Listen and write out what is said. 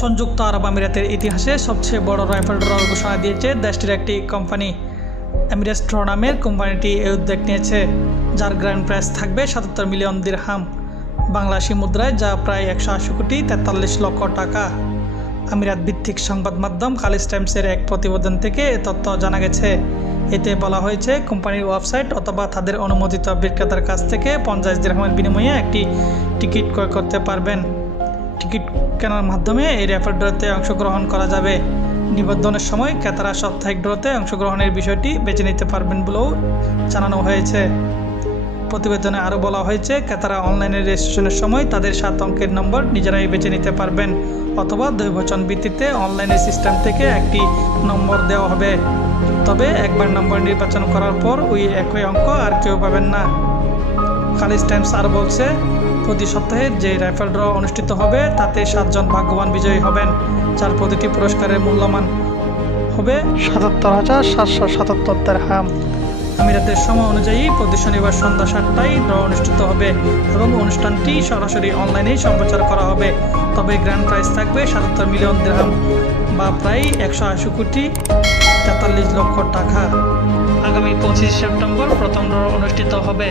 সংযুক্ত আরব আমিরাতের ইতিহাসে সবচেয়ে বড় রাইফেল ড্রর ঘোষণা দিয়েছে দেশটির একটি কোম্পানি। এমিরেটস ড্র নামের কোম্পানিটি এই উদ্যোগ নিয়েছে, যার গ্র্যান্ড প্রাইজ থাকবে 77 মিলিয়ন দিরহাম, বাংলাদেশি মুদ্রায় যা প্রায় 180 কোটি 43 লক্ষ টাকা। আমিরাত ভিত্তিক সংবাদ মাধ্যম খালিজ টাইমসের এক প্রতিবেদন থেকে এ তথ্য জানা গেছে। এতে বলা হয়েছে, কোম্পানির ওয়েবসাইট অথবা তাদের অনুমোদিত বিক্রেতার কাছ থেকে 50 দিরহামের বিনিময়ে একটি টিকিট ক্রয় করতে পারবেন। টিকিট কেনার মাধ্যমে এই রাইফেল ড্রতে অংশগ্রহণ করা যাবে। নিবন্ধনের সময় ক্রেতারা সাপ্তাহিক ড্রতে অংশগ্রহণের বিষয়টি বেছে নিতে পারবেন বলেও জানানো হয়েছে। প্রতিবেদনে আরও বলা হয়েছে, ক্রেতারা অনলাইনে রেজিস্ট্রেশনের সময় তাদের 7 অঙ্কের নম্বর নিজেরাই বেছে নিতে পারবেন, অথবা দ্বৈবচন ভিত্তিতে অনলাইনের সিস্টেম থেকে একটি নম্বর দেওয়া হবে। তবে একবার নম্বর নির্বাচন করার পর ওই একই অঙ্ক আর কেউ পাবেন না। খালিজ টাইমস আরও বলছে, প্রতি সপ্তাহে যে রাইফেল ড্র অনুষ্ঠিত হবে তাতে 7 জন ভাগ্যবান বিজয়ী হবেন, যার প্রতিটি পুরস্কারের মূল্যমান হবে 77,777 দিরহাম। আমিরাতের সময় অনুযায়ী প্রতি শনিবার সন্ধ্যা 7টায় ড্র অনুষ্ঠিত হবে এবং অনুষ্ঠানটি সরাসরি অনলাইনেই সম্প্রচার করা হবে। তবে গ্র্যান্ড প্রাইজ থাকবে 77 মিলিয়ন দিরহাম বা প্রায় 180 কোটি 43 লক্ষ টাকা। আগামী 25 সেপ্টেম্বর প্রথম ড্র অনুষ্ঠিত হবে।